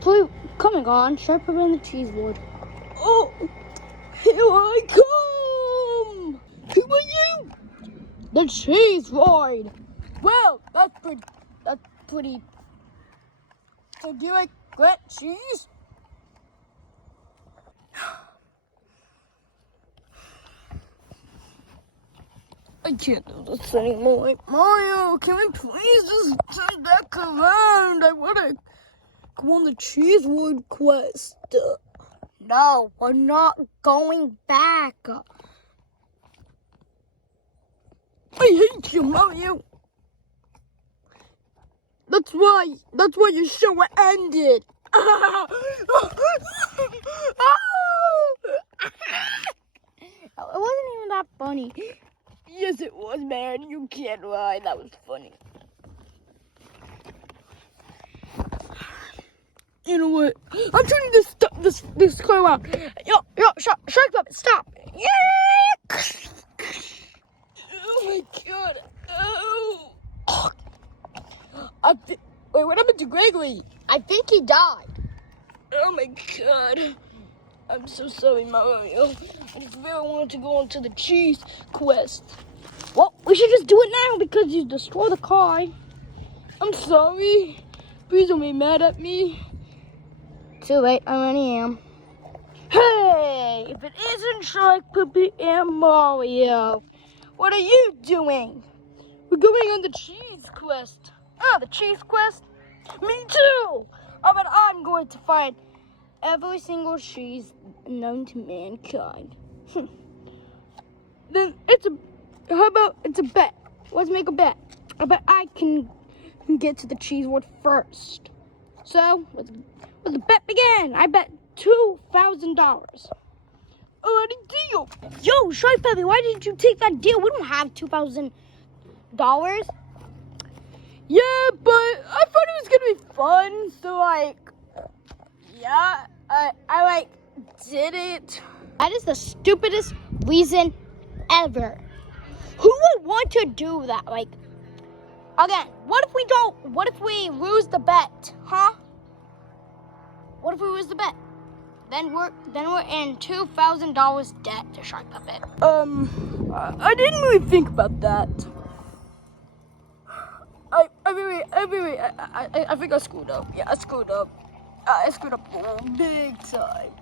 Please, coming on. Should I put it in the cheese board? Oh, here I come! Who are you? The cheese void. Well, that's pretty. So do you like Grant cheese? I can't do this anymore. Mario, can we please just turn back around? I want to go on the Cheesewood quest. No, we're not going back. I hate you, Mario. That's why your show ended. It wasn't even that funny. Yes, it was, man. You can't lie. That was funny. You know what? I'm turning this car around. Yo, Shark Puppet, stop. Yeah. Oh my god. Oh. Wait, what happened to Gregory? I think he died. Oh my god. I'm so sorry, Mario. I just really wanted to go on to the cheese quest. Well, we should just do it now because you destroyed the car. I'm sorry. Please don't be mad at me. Too late, I already am. Hey, if it isn't Shark Puppet and Mario, what are you doing? We're going on the cheese quest. Ah, the cheese quest? Me too! Oh, but I'm going to find every single cheese known to mankind. Then how about it's a bet? Let's make a bet. I bet I can get to the cheese world first. So, let's the bet begin. I bet $2,000. Already deal. Yo, Shark Puppet, why did you take that deal? We don't have $2,000. Yeah, but I thought it was gonna be fun, so yeah, I did it. That is the stupidest reason ever. Who would want to do that? Again, what if we lose the bet, huh? What if we lose the bet? Then we're in $2,000 debt to Shark Puppet. I didn't really think about that. I think I screwed up. Yeah, I screwed up. I screwed up big time.